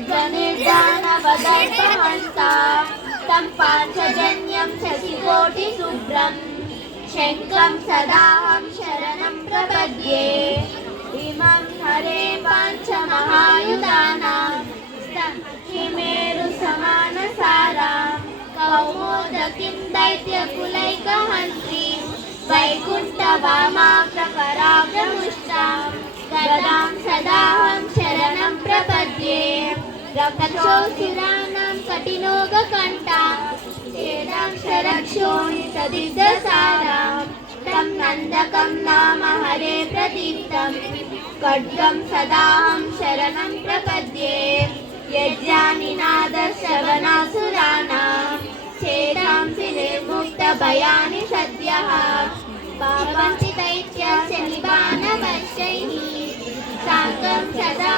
खड्गनिर्दानवदर्पहन्ता तं पार्थजन्यं शशिकोटिशुभ्रं शङ्खं सदाहं शरणं प्रपद्ये इमं हरे पाञ्चमहायुधानां स्तम्भमेरुसमानसारां कौमोदकीं दैत्यकुलैकहन्त्रीं वैकुण्ठवामाप्रपराग्रमुष्टां गदां सदाहं शरणं प्रपद्ये रक्षोऽसुराणां कठिनोगकण्ठां छेदाक्षरक्षोणितदिग्धसारां तं नन्दकं नाम हरे प्रदीप्तं खड्गं सदाहं शरणं प्रपद्ये यज्ञानिनादश्रवणासुराणां छेदांसि निर्मुक्तभयानि सद्यः भवन्ति दैत्यस्य निबाणवर्षैः साङ्गं सदा